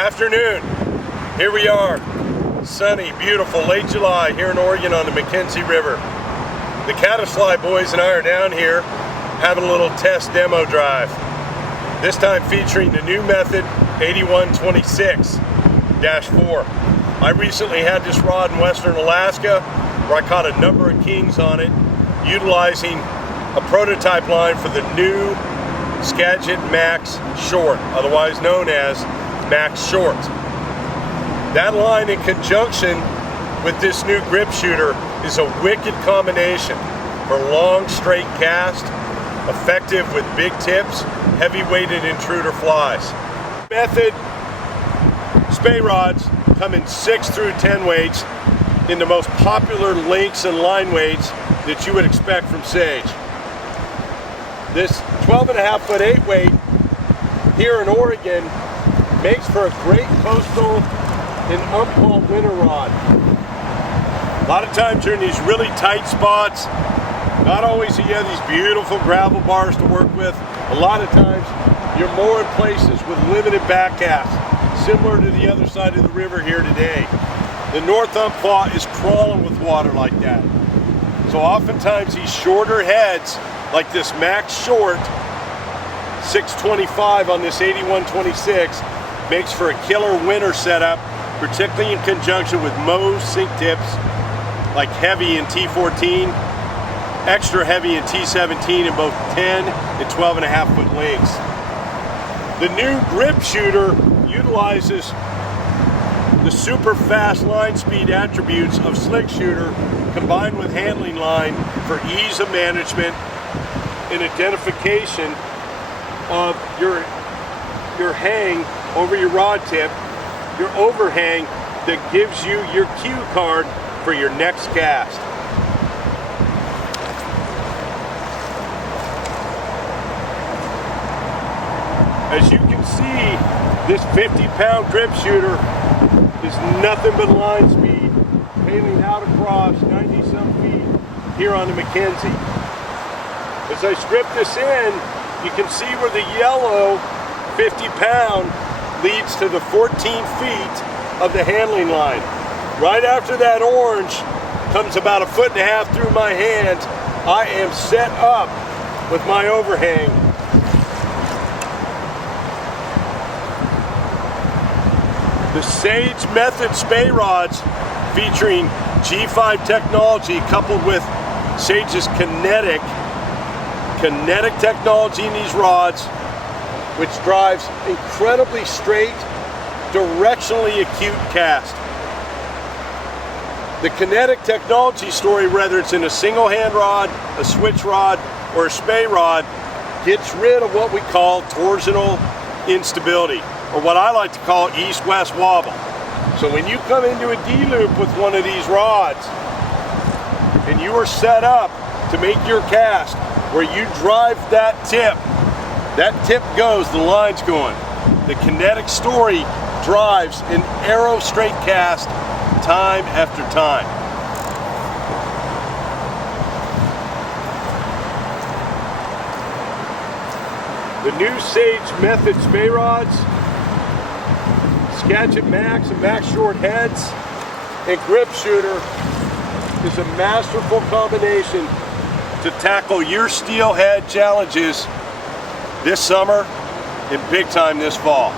Afternoon. Here we are. Sunny, beautiful, late July here in Oregon on the McKenzie River. The Caddisfly boys and I are down here having a little test demo drive. This time featuring the new method 8126-4. I recently had this rod in western Alaska where I caught a number of kings on it utilizing a prototype line for the new Skagit Max short, otherwise known as Max Short. That line in conjunction with this new Gripshooter is a wicked combination for long straight cast, effective with big tips, heavy weighted intruder flies. Method Spey rods come in 6 through 10 weights in the most popular lengths and line weights that you would expect from Sage. This 12.5 foot 8 weight here in Oregon makes for a great coastal and umphaul winter rod. A lot of times you're in these really tight spots. Not always do you have these beautiful gravel bars to work with. A lot of times you're more in places with limited back casts, similar to the other side of the river here today. The north umphaul is crawling with water like that. So oftentimes these shorter heads, like this Max Short 625 on this 8126, makes for a killer winter setup, particularly in conjunction with Moe's sink tips like heavy in T14, extra heavy in T17 in both 10 and 12.5 foot lengths. The new Gripshooter utilizes the super fast line speed attributes of Slick Shooter combined with handling line for ease of management and identification of your hang over your rod tip, your overhang that gives you your cue card for your next cast. As you can see, this 50-pound Gripshooter is nothing but line speed, pailing out across 90-some feet here on the McKenzie. As I strip this in, you can see where the yellow 50-pound leads to the 14 feet of the handling line. Right after that orange comes about 1.5 feet through my hand, I am set up with my overhang. The Sage Method Spey rods featuring G5 technology coupled with Sage's kinetic technology in these rods, which drives incredibly straight, directionally acute cast. The kinetic technology story, whether it's in a single hand rod, a switch rod, or a Spey rod, gets rid of what we call torsional instability, or what I like to call east-west wobble. So when you come into a D-loop with one of these rods, and you are set up to make your cast, where you drive that tip goes, the line's going. The kinetic story drives an arrow straight cast time after time. The new Sage Method Spey rods, Skagit Max and Max Short heads, and Gripshooter is a masterful combination to tackle your steelhead challenges this summer and big time this fall.